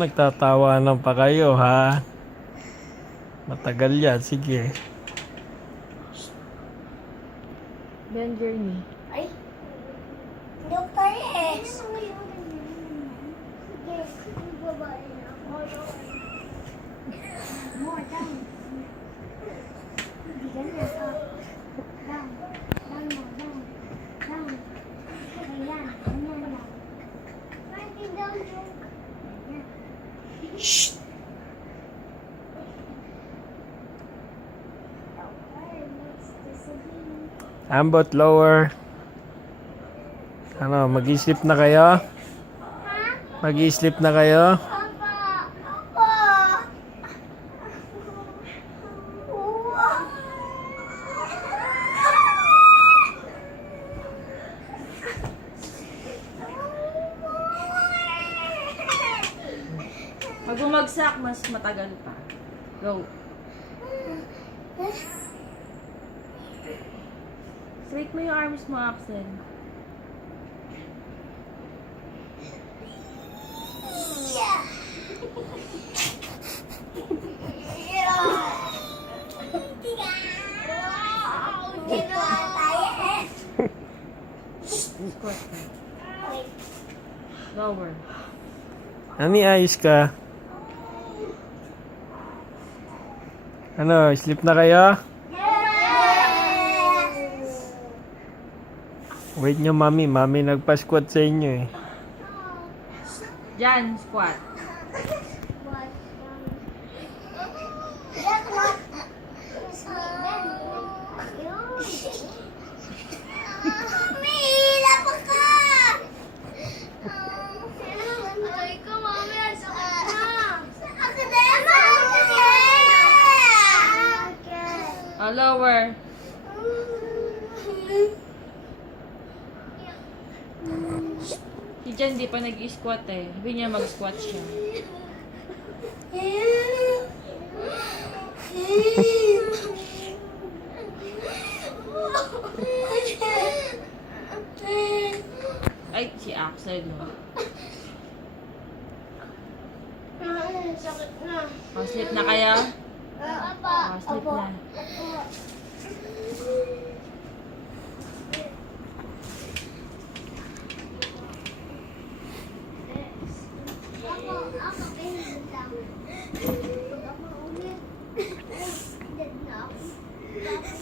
Nagtatawanan pa kayo, ha? Matagal yan. Sige. Ben Journey. Ay. Doktor eh. Yes. Babae na ako. More down. Hindi ganyan. Down. Down mo. Down. Down. Ayan. Ganyan lang. Pwede down yung... Ayan. Shh! Ambot lower. Ano, mag-i-sleep na kayo? Mag-i-sleep na kayo? Papa! Papa! Pag bumagsak, mas matagal pa. Go. Straight mo yung arms mo, Axel. Squat. Lower. Ani, ayos ka? Ano, sleep na kayo? Wait nyo, mami. Mami nagpa-squat sa inyo eh. Diyan, squat. Lower. Si Jan di pa nag-squat eh. Sabi niya mag-squat siya. Ay, si Axel. Sakit na. Sleep na kaya? Apa? Sleep na. Ako, pinag lang.